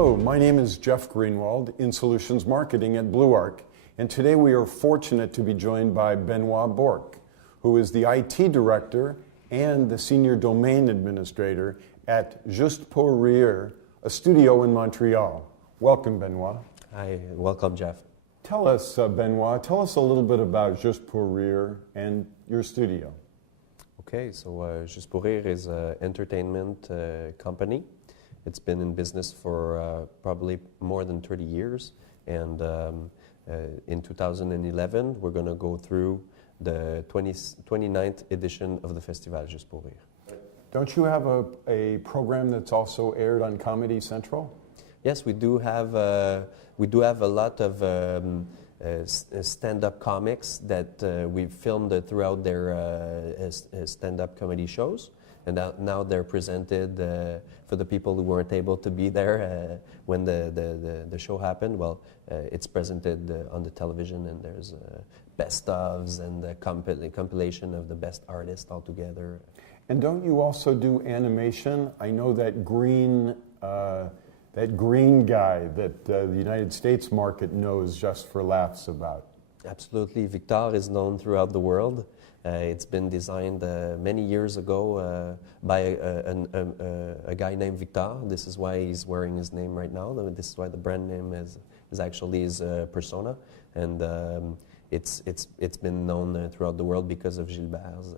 Hello, my name is Jeff Greenwald in Solutions Marketing at BlueArc, and today we are fortunate to be joined by Benoit Bourque, who is the IT Director and the Senior Domain Administrator at Juste pour Rire, a studio in Montreal. Welcome, Benoit. Hi, welcome, Jeff. Tell us, Benoit, tell us a little bit about Juste pour Rire and your studio. Okay, so Juste pour Rire is an entertainment company. It's been in business for probably more than 30 years, and in 2011 we're going to go through the 29th edition of the festival Juste pour Rire. Don't you have a program that's also aired on Comedy Central? Yes, we do have a lot of stand-up comics that we've filmed throughout their stand-up comedy shows. And now they're presented for the people who weren't able to be there when the show happened. Well, it's presented on the television, and there's best-ofs and the compilation of the best artists all together. And don't you also do animation? I know that green guy that the United States market knows Just for Laughs about. Absolutely. Victor is known throughout the world. It's been designed many years ago by a guy named Victor. This is why he's wearing his name right now. This is why the brand name is actually his persona. And it's been known throughout the world because of Gilbert's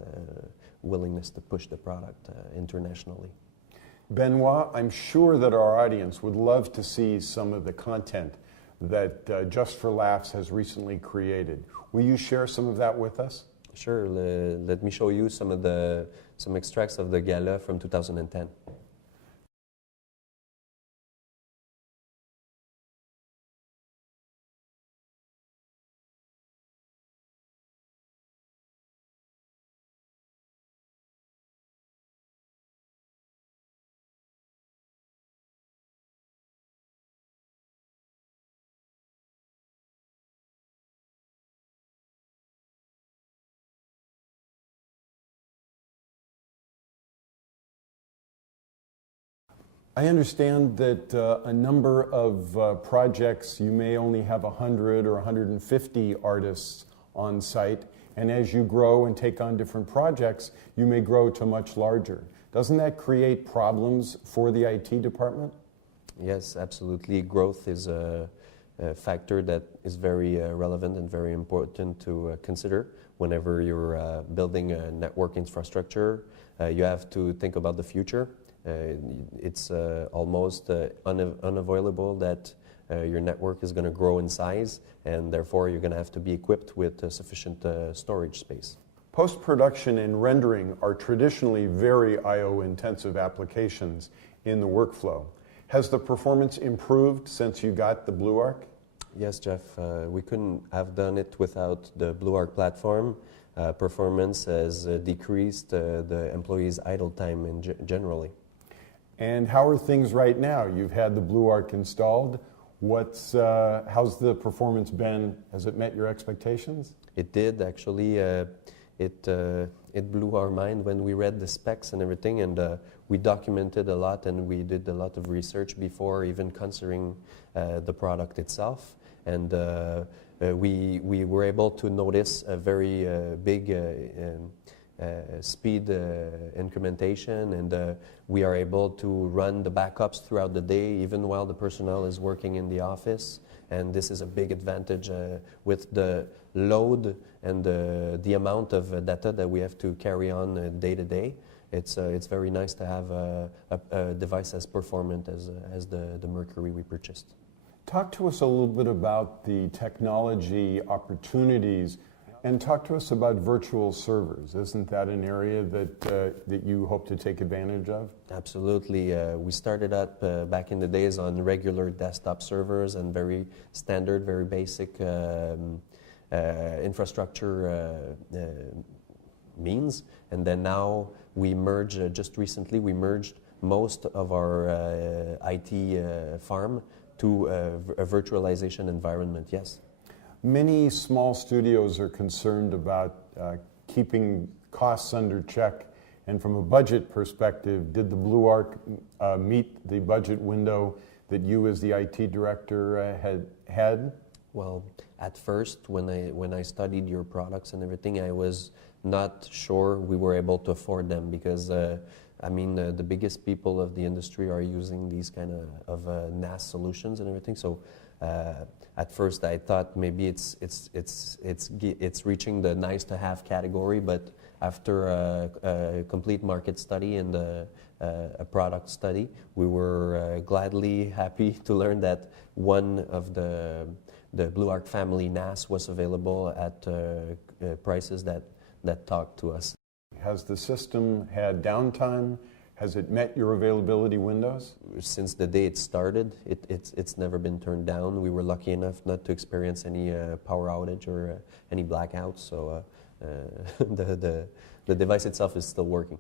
willingness to push the product internationally. Benoit, I'm sure that our audience would love to see some of the content that Just for Laughs has recently created. Will you share some of that with us? Sure. Let me show you some extracts of the gala from 2010. I understand that a number of projects, you may only have 100 or 150 artists on site, and as you grow and take on different projects, you may grow to much larger. Doesn't that create problems for the IT department? Yes, absolutely. Growth is a factor that is very relevant and very important to consider whenever you're building a network infrastructure. You have to think about the future. It's almost unavoidable that your network is going to grow in size, and therefore you're going to have to be equipped with sufficient storage space. Post-production and rendering are traditionally very I/O-intensive applications in the workflow. Has the performance improved since you got the BlueArc? Yes, Jeff. We couldn't have done it without the BlueArc platform. Performance has decreased the employees' idle time generally. And how are things right now? You've had the BlueArc installed. How's the performance been? Has it met your expectations? It did, actually. It blew our mind when we read the specs and everything, and we documented a lot, and we did a lot of research before even considering the product itself. And we were able to notice a very big speed incrementation, and we are able to run the backups throughout the day even while the personnel is working in the office, and this is a big advantage with the load and the amount of data that we have to carry on day to day. It's very nice to have a device as performant as the Mercury we purchased. Talk to us a little bit about the technology opportunities. And talk to us about virtual servers. Isn't that an area that you hope to take advantage of? Absolutely. We started up back in the days on regular desktop servers and very standard, very basic infrastructure means. And then now we merge, just recently we merged most of our IT farm to a virtualization environment, yes. Many small studios are concerned about keeping costs under check, and from a budget perspective, did the BlueArc meet the budget window that you as the IT director had? Well, at first, when I studied your products and everything, I was not sure we were able to afford them because, the biggest people of the industry are using these kind of NAS solutions and everything. So, at first, I thought maybe it's reaching the nice to have category, but after a complete market study and a product study, we were gladly happy to learn that one of the BlueArc family NAS was available at prices that talked to us. Has the system had downtime? Has it met your availability windows? Since the day it started, it's never been turned down. We were lucky enough not to experience any power outage or any blackouts, so the device itself is still working.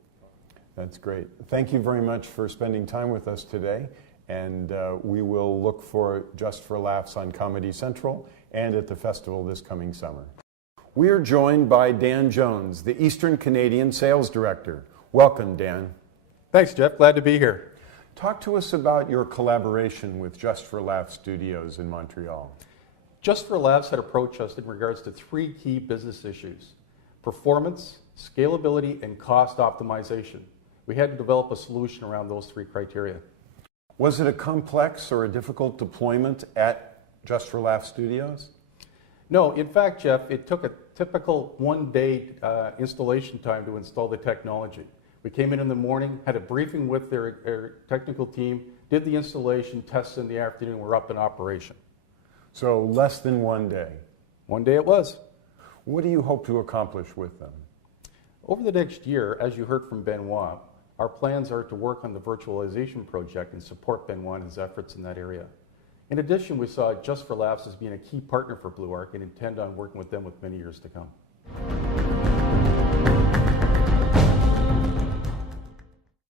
That's great. Thank you very much for spending time with us today. And we will look for Just for Laughs on Comedy Central and at the festival this coming summer. We are joined by Dan Jones, the Eastern Canadian Sales Director. Welcome, Dan. Thanks, Jeff. Glad to be here. Talk to us about your collaboration with Just for Laughs Studios in Montreal. Just for Laughs had approached us in regards to 3 key business issues: performance, scalability, and cost optimization. We had to develop a solution around those 3 criteria. Was it a complex or a difficult deployment at Just for Laughs Studios? No, in fact, Jeff, it took a typical 1-day installation time to install the technology. We came in the morning, had a briefing with their technical team, did the installation, tests in the afternoon, we're up in operation. So less than 1 day. 1 day it was. What do you hope to accomplish with them? Over the next year, as you heard from Benoit, our plans are to work on the virtualization project and support Benoit and his efforts in that area. In addition, we saw Just for Laughs as being a key partner for BlueArc and intend on working with them with many years to come.